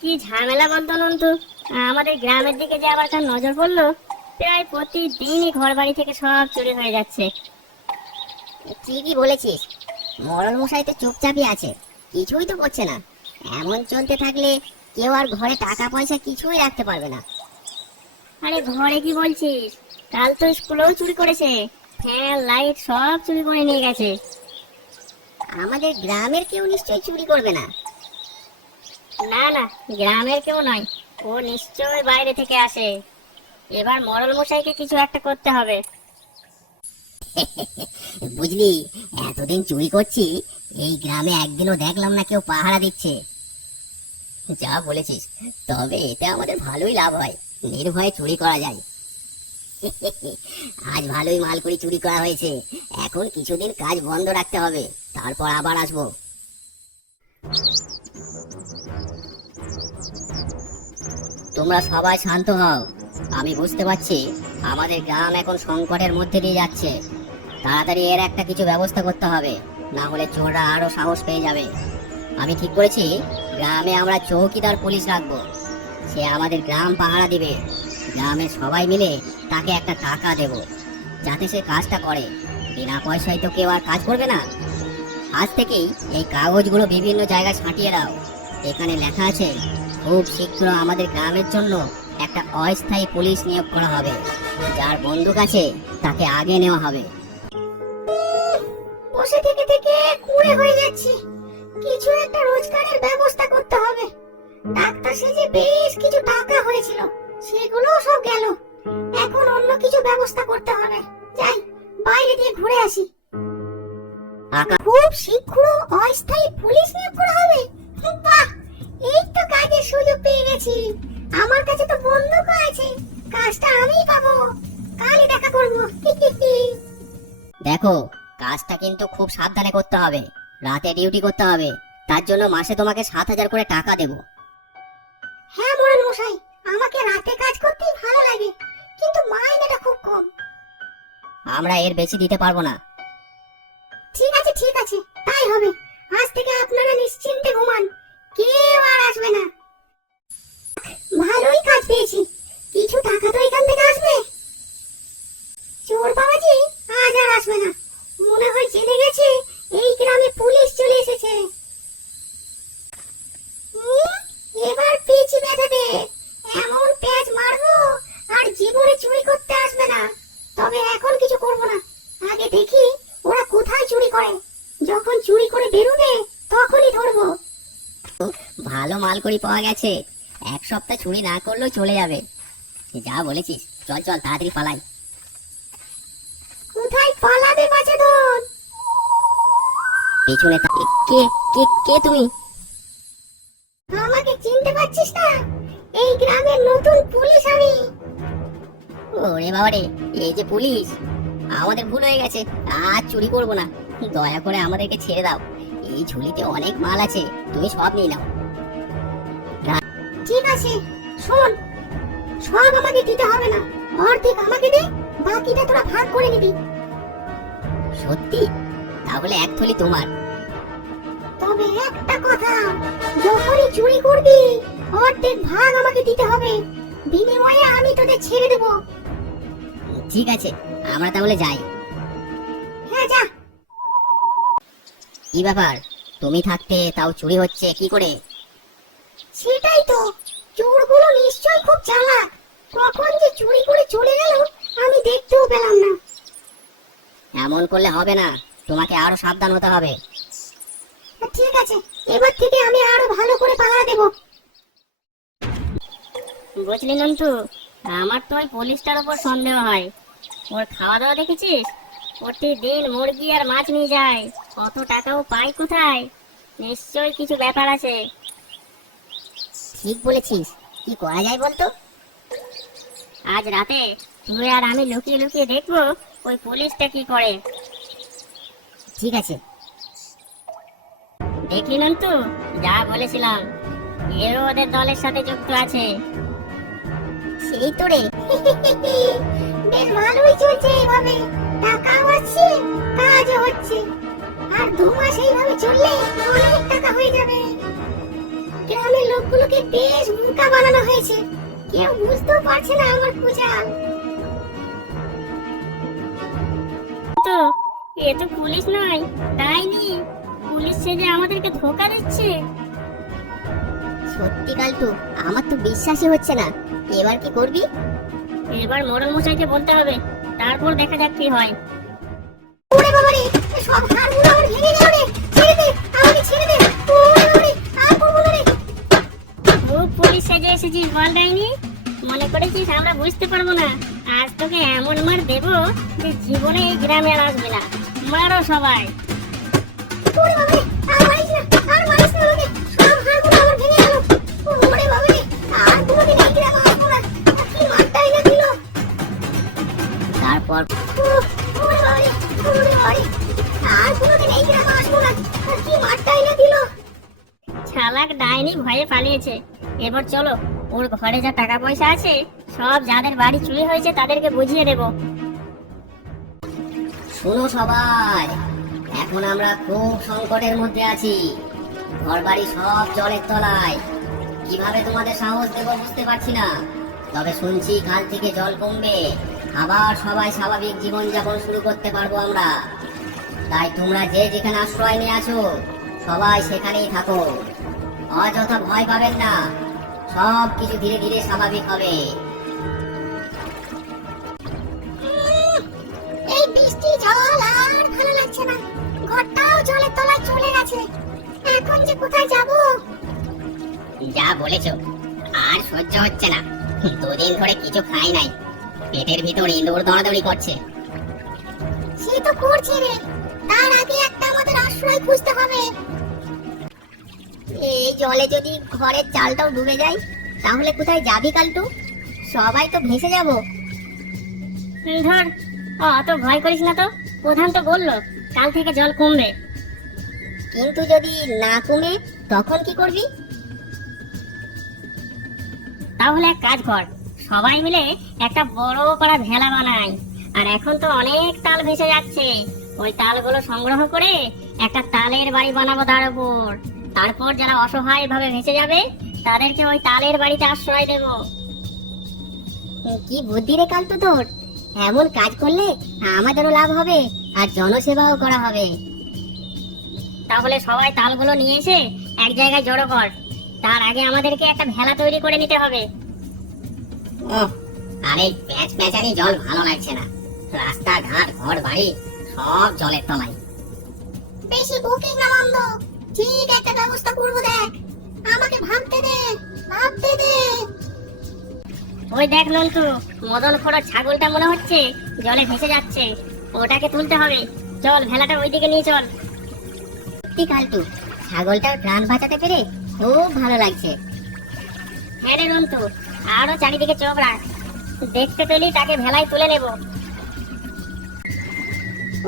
কি ঝামেলা বলতো নন্টু। আমাদের গ্রামের দিকে যে আবার তার নজর পড়লো, প্রায় প্রতিদিনই ঘর বাড়ি থেকে সব চুরি হয়ে যাচ্ছে। ঠিকই বলেছিস, মরল মশাই তো চুপচাপই আছে, কিছুই তো করছে না। এমন চলতে থাকলে কেউ আর ঘরে টাকা পয়সা কিছুই রাখতে পারবে না। আরে ঘরে কি বলছিস, কাল তো স্কুলেও চুরি করেছে, ফ্যান লাইট সব চুরি করে নিয়ে গেছে। আমাদের গ্রামের কেউ নিশ্চয়ই চুরি করবে না। না না, গ্রামের কেউ নয়, ও নিশ্চয়ই বাইরে থেকে আসে। এবার মরল মশাইকে কিছু একটা করতে হবে। বুঝলি, এতদিন চুরি করছি, এই গ্রামে একদিনও দেখলাম না কেউ পাহারা দিচ্ছে। যা বলেছিস, তবে এতে আমাদের ভালোই লাভ হয়, নির্ভয়ে চুরি করা যায়। আজ ভালোই মাল করে চুরি করা হয়েছে, এখন কিছুদিন কাজ বন্ধ রাখতে হবে, তারপর আবার আসবো। তোমরা সবাই শান্ত হও। আমি বুঝতে পারছি আমাদের গ্রাম এখন সংকটের মধ্যে দিয়ে যাচ্ছে। তাড়াতাড়ি এর একটা কিছু ব্যবস্থা করতে হবে, না হলে চোররা আরো সাহস পেয়ে যাবে। আমি ঠিক করেছি, গ্রামে আমরা চৌকিদার পুলিশ রাখবো। সে আমাদের গ্রাম পাহারা দিবে। গ্রামের সবাই মিলে তাকে একটা টাকা দেব, যাতে সে কাজটা করে। বিনা পয়সায় তো কেউ আর কাজ করবে না। আজ থেকেই এই কাগজগুলো বিভিন্ন জায়গায় ছাঁটিয়ে দাও। এখানে লেখা আছে, খুব শীঘ্র আমাদের গ্রামের জন্য একটা অস্থায়ী পুলিশ নিয়োগ করা হবে। যার বন্দুক আছে তাকে আগে নেওয়া হবে। বসে থেকে থেকে কুঁড়ে হয়ে যাচ্ছে, কিছু একটা রোজগারের ব্যবস্থা করতে হবে। ডাক্তার সেজে বেশ কিছু টাকা হয়েছিল, সেগুলো সব গেল। এখন অন্য কিছু ব্যবস্থা করতে হবে। যাই, বাইরে দিয়ে ঘুরে আসি। খুব শীঘ্র অস্থায়ী পুলিশ নিয়োগ করা হবে। বাহ, এই তো কাজের সুযোগ পেয়ে গেছি। আমার কাছে তো বন্দুকও আছে, কাজটা আমিই পাবো। কালই দেখা করবো। দেখো, কাজটা কিন্তু খুব সাবধানে করতে হবে, রাতে ডিউটি করতে হবে। তার জন্য মাসে তোমাকে 7,000 করে টাকা দেব। হ্যাঁ মোড়ল মশাই, আমাকে রাতে কাজ করতেই ভালো লাগে, কিন্তু মাইনেটা খুব কম। আমরা এর বেশি দিতে পারবো না। ঠিক আছে ঠিক আছে, তাই হবে। আজ থেকে আপনারা নিশ্চিন্তে ঘুমান, কেউ আর আসবে না। ভালোই কাজ পেয়েছি, কিছু টাকা তো এখান থেকে আসবে। চোর বাবাজি আজ আর আসবে না, মনে হয় জেনে গেছে এই গ্রামে পুলিশ চলে এসেছে। এবার পিচ বেঁধে এমন পেঁচ মারবো আর জীবনে চুরি করতে আসবে না। তবে এখন কিছু করব না, আগে দেখি ওরা কোথায় চুরি করে। যখন চুরি করে বেরোবে তখনই ধরবো। ভালো মাল করি পাওয়া গেছে, এক সপ্তাহ চুরি না করলেও চলে যাবে। যা বলেছিস, চল চল তাড়াতাড়ি পালাই। কোথায় পালাবে বাছাধন? পেছনে কে কে কে তুমি? আমাকে চিনতে পারছিস না? এই গ্রামের নতুন পুলিশ আমি। ওরে বাবা রে, এই যে পুলিশ! আমাদের ভুল হয়ে গেছে, আজ চুরি করব না। দয়া করে আমাদেরকে ছেড়ে দাও, এই ঝুলিতে অনেক মাল আছে, তুমি সব নিয়ে নাও। ঠিক আছে, শোন, সব আমাকে দিতে হবে না, অর্ধেক আমাকে দে, বাকিটা তোরা ভাগ করে নিবি। সত্যি? তাহলে এক থলি তোমার। তবে একটা কথা, যখনই চুরি করবি অর্ধেক ভাগ আমাকে দিতে হবে, বিনিময়ে আমি তোদের ছেড়ে দেব। ঠিক আছে, আমরা তাহলে যাই। হ্যাঁ যা। কি ব্যাপার, তুমি থাকতে তাও চুরি হচ্ছে কি করে? সেটাই তো, চোরগুলো নিশ্চয়ই খুব চালাক। কখন যে চুরি করে চলে গেল আমি দেখতেও পেলাম না। এমন করলে হবে না, তোমাকে আরো সাবধান হতে হবে। ঠিক আছে, এবার থেকে আমি আরো ভালো করে পাহারা দেব। বুঝলি নন্টু, আমার তো ওই পুলিশটার উপর সন্দেহ হয়। ওর খাওয়া দাওয়া দেখেছিস? প্রতিদিন মুরগি আর মাছ নিয়ে যায়, কত টাকাও পায় কোথায়। নিশ্চয়ই কিছু ব্যাপার আছে। ঠিক বলেছিস, কি করা যায় বলতো? আজ রাতে তুই আর আমি লুকিয়ে লুকিয়ে দেখবো ওই পুলিশটা কি করে। ঠিক আছে। দেখলি নন্টু, যা বলেছিলাম, এরও ওদের দলের সাথে যুক্ত আছে। সেই তো রে, বেশ ভালোই চলছে এইভাবে, টাকাও আসছে, কাজও হচ্ছে। আর 2 মাস এইভাবে চললে অনেক টাকা হয়ে যাবে। গ্রামের লোকগুলোকে বেশ বোকা বানানো হয়েছে, কেউ বুঝতেও পারছে না আমার পূজা। তো এ তো পুলিশ নয়, ডাইনি। পুলিশ সেজে আমাদেরকে ধোকা দিচ্ছে। সত্যি কালটু, আমার তো বিশ্বাসই হচ্ছে না। এবার কি করবি? এবার মোড়ল মশাইকে বলতে হবে, তারপর দেখা যাক কি হয়। ওরে বাবা রে, সব হাড়গুলো আমার ভেঙে গেল রে। ছেড়ে দে, আমাকে ছেড়ে দে। ওরে বাবা রে, আর করবো না রে। খুব পুলিশ সেজে এসেছিস বল ডাইনি। মনে করেছিস আমরা বুঝতে পারবো না? আজ তোকে এমন মার দেবো যে জীবনে এই গ্রামে আর আসবে না। মারো সবাই। ওরে বাবা রে, আর মারিস না, আর মারিস না আমাকে। সব হাড়গুলো আমার ভেঙে গেল। ওরে বাবা রে, আর কোনোদিন এই গ্রামে আসবো না। কি মারটাই না দিল। তারপর ওরে বাবা রে, ওরে বাবা রে, আর কোনোদিন এই গ্রামে আসবো না। কি মারটাই না দিল। চালাক ডাইনি ভয়ে পালিয়েছে। এবার চলো, ওর ঘরে যা টাকা পয়সা আছে সব যাদের বাড়ি চুরি হয়েছে তাদেরকে বুঝিয়ে দেবো। শোনো সবাই, এখন আমরা খুব সংকটের মধ্যে আছি। ঘরবাড়ি সব জলের তলায়। কিভাবে তোমাদের সাহস দেবো বুঝতে পারছি না। তবে শুনছি কাল থেকে জল কমবে, আবার সবাই স্বাভাবিক জীবন যাপন শুরু করতে পারবো আমরা। তাই তোমরা যে যেখানে আশ্রয় নিয়ে আছো সবাই সেখানেই থাকো। অযথা ভয় পাবেন না, সব কিছু ধীরে ধীরে স্বাভাবিক হবে। এই বৃষ্টি জল আর ভালো লাগছে না। ঘরটাও জলের তলায় চলে গেছে। এখন যে কোথায় যাব? যা বলেছো, আর সহ্য হচ্ছে না। দুদিন ধরে কিছু খাই নাই, পেটের ভিতর ইঁদুর দৌড়াদৌড়ি করছে। সে তো করছে রে, তার আগে একটা আমাদের আশ্রয় খুঁজতে হবে। এই জলে যদি ঘরের চালটাও ডুবে যায় তাহলে কোথায় যাবি কালটু? সবাই তো ভেসে যাব। ধর, অত ভয় করিস না তো। প্রধান তো বললো কাল থেকে জল কমবে। কিন্তু যদি না কমে তখন কি করবি? তাহলে এক কাজ কর, সবাই মিলে একটা বড় পাড়া ভেলা বানাই। আর এখন তো অনেক তাল ভেসে যাচ্ছে, ওই তালগুলো সংগ্রহ করে একটা তালের বাড়ি বানাবো তার উপর। তারপর যারা অসহায় ভাবে ভেসে যাবে তাদেরকে ওই তালের বাড়িতে আশ্রয় দেব। কি বুদ্ধি রে কালটু তোর! এমন কাজ করলে আমাদেরও লাভ হবে আর জনসেবাও করা হবে। তাহলে সবাই তালগুলো নিয়ে এসে এক জায়গায় জড়ো কর। তার আগে আমাদেরকে একটা ভেলা তৈরি করে নিতে হবে। আর এই প্যাঁচ প্যাঁচানি জল ভালো লাগছে না। রাস্তাঘাট ঘর বাড়ি সব জলের তলায়। বেশি বুকিং না বন্ধ, ঠিক একটা ব্যবস্থা করবো। দেখ, আমাকে ভাবতে দে, ভাবতে দে। ওই দেখ নন্টু, মদন খোড়ো ছাগলটা মনে হচ্ছে জলে ভেসে যাচ্ছে। ওটাকে তুলতে হবে। চল, ভেলাটা ওইদিকে নিয়ে চল। সত্যি কালটু, ছাগলটার প্রাণ বাঁচাতে পেরে খুব ভালো লাগছে। হ্যাঁ রে নন্টু, আরো চারিদিকে চোখ রাখ। দেখতে পেলি তাকে ভেলায় তুলে নেব।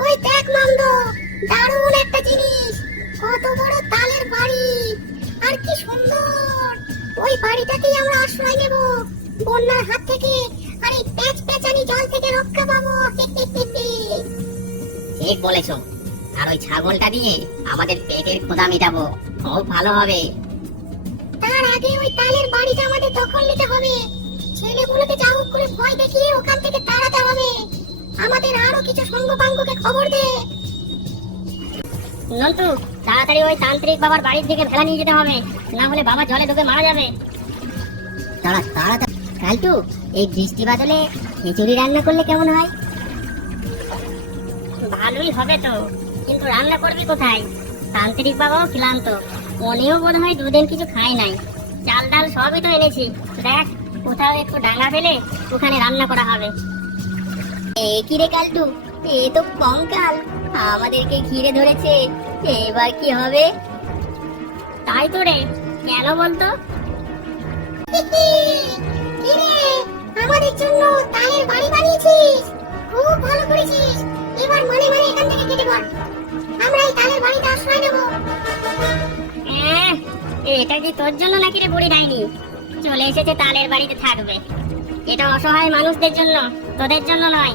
ওই দেখ নন্দ, দারুণ একটা জিনিস। কত বড় তালের বাড়ি, আর কি সুন্দর। ওই বাড়িটাতেই আমরা আশ্রয় নেব বন্যার হাত থেকে, আর এই প্যাচ প্যাচানি জল থেকে রক্ষা পাবো। ঠিক বলেছো। আর ওই ছাগলটা দিয়ে আমাদের পেটের ক্ষুধা মেটাবো, খুব ভালো হবে। তার আগে ওই তালের বাড়িটা আমাদের দখল নিতে হবে। ছেলেগুলোকে যা হোক করে ভয় দেখিয়ে ওখান থেকে তাড়াতে হবে। আমাদের আরো কিছু সঙ্গপাঙ্গকে খবর দে। নন্টু, তাড়াতাড়ি ওই তান্ত্রিক বাবার বাড়ির দিকে ভেলা নিয়ে যেতে হবে, না হলে বাবা জলে ডুবে মারা যাবে। তারা তাড়াতাড়ি। কালটু, এই বৃষ্টি বাদলে খিচুড়ি রান্না করলে কেমন হয়? ভালোই হবে তো, কিন্তু রান্না করবি কোথায়? তান্ত্রিক বাবাও ক্লান্ত, উনিও বোধ হয় দুদিন কিছু খায় নাই। চাল ডাল সবই তো এনেছি। দেখ, কোথাও একটু ডাঙ্গা ফেলে ওখানে রান্না করা হবে। এ কি রে কালটু, এ তো কঙ্কাল আমাদেরকে ঘিরে ধরেছে। এবার কি হবে? তাই তো রে, কেন বলতো? কি রে, আমাদের জন্য তালের বাড়ি বানিয়েছিস? খুব ভালো করেছিস। এবার মানে মানে এখান থেকে কেটে পড়। আমরা এই তালের বাড়িতে আশ্রয় নেব। এটা কি তোর জন্য নাকি রে বুড়ি ডাইনি? চলে এসেছে তালের বাড়িতে থাকবে। এটা অসহায় মানুষদের জন্য, তোদের জন্য নয়।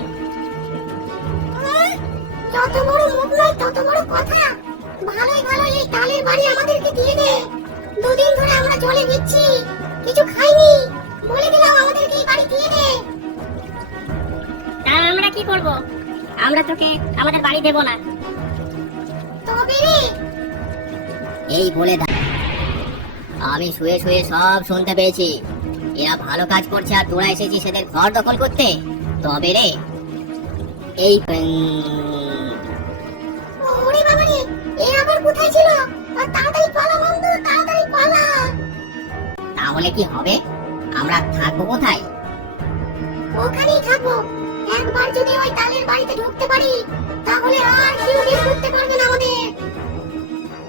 যত বড় মুখ নয় তত বড় কথা। ভালোই ভালো এই তালের বাড়ি আমাদেরকে দিয়ে দে। দুদিন ধরে আমরা জলে ভিজছি, কিছু খাইনি। বলে দিলাম আমাদেরকে এই বাড়ি দিয়ে দে। তা আমরা কি করব? আমরা তোকে আমাদের বাড়ি দেব না। তবে রে, এই বলে আমি শুয়ে শুয়ে সব শুনতে পেয়েছি। এরা ভালো কাজ করছে আর তোরা এসেছিস এদের ঘর দখল করতে। তবে রে এই ওরে বাবা রে, এ আবার কোথায় ছিল? আর তাড়াতাড়ি পালা বন্ধু, তাড়াতাড়ি পালা। তাহলে কি হবে? আমরা থাকবো কোথায়? ওখানেই থাকবো। একবার যদি ওই তালের বাড়িতে ঢুকতে পারি, তাহলে আর কেউ বের করতে পারবে না আমাদের।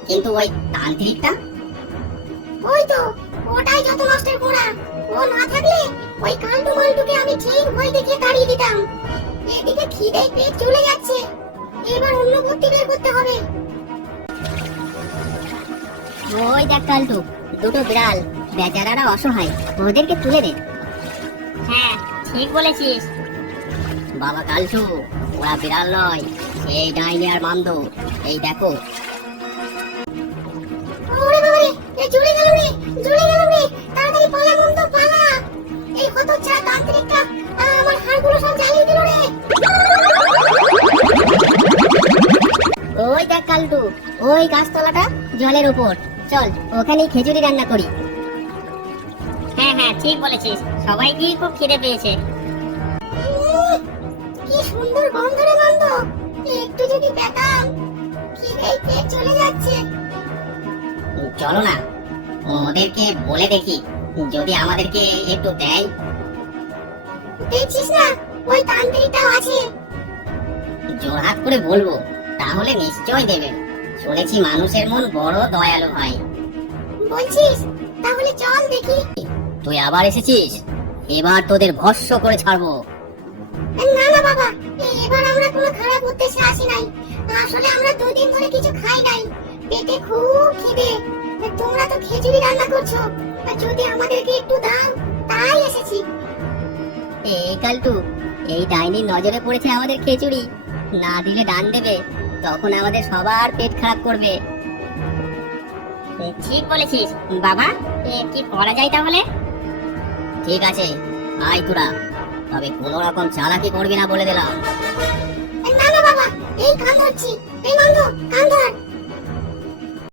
কিন্তু ওই তান্ত্রিকটা? ওই তো, ওটাই যত নষ্টের গোড়া। ও না থাকলে ওই কালটু মালটুকে আমি ঠিক ভয় দেখিয়ে তাড়িয়ে দিতাম। এদিকে খিদে পেট চলে যাচ্ছে, এবার অন্য বুদ্ধি বের করতে হবে। ওই দেখ কালটু, দুটো বিড়াল, বেচারারা অসহায়, ওদেরকে তুলে দে। হ্যাঁ, ঠিক বলেছিস। বাবা কালটু, ওরা বিড়াল নয়, এই ডাইনি আর মামদো। এই দেখো। ওরে বাবা রে, এ জুড়ে গেল রে, জুড়ে গেল রে। তাড়াতাড়ি পালা বন্ধু, পালা। এই হতচ্ছাড়া তান্ত্রিকটা আমার হাড়গুলো সব জ্বালিয়ে দিল রে। ওই দেখ কালটু, ওই গাছতলাটা জলের উপর। চল ওখানেই খিচুড়ি রান্না করি। হ্যাঁ হ্যাঁ, ঠিক বলেছিস। সবাইকেই খুব খিদে পেয়েছে। কি সুন্দর গন্ধ রে গন্ধ। একটু যদি পেতাম, খিদে পেট চলে যাচ্ছে। চলো না, ওদেরকে বলে দেখি যদি আমাদেরকে একটু দেয়। দেখছিস না, ওই তান্ত্রিকটাও আছে। জোরহাত করে বলবো, তাহলে নিশ্চয় দেবে। শুনেছি মানুষের মন বড় দয়ালু হয়। বলছিস? তাহলে চল দেখি। তুই আবার এসেছিস, এবার তোদের ভস্ম করে ছাড়বো। না না বাবা, এবার আমরা কোনো খারাপ উদ্দেশ্যে আসি নাই। আসলে আমরা দুদিন ধরে কিছু খাই নাই, পেটে খুব খিদে। তোমরা তো খিচুড়ি রান্না করছো, যদি আমাদেরকে একটু দাও, তাই এসেছি। এই কালটু, এই ডাইনির নজরে পড়েছে আমাদের খিচুড়ি। না দিলে ডান দেবে, তখন আমাদের সবার পেট খারাপ করবে। ঠিক বলেছিস বাবা। কি করা যায় তাহলে? ঠিক আছে, আয় তোরা, তবে কোনো রকম চালাকি করবি না বলে দিলাম। না না বাবা, এই কান ধরছি। এই বন্ধু, কান ধর।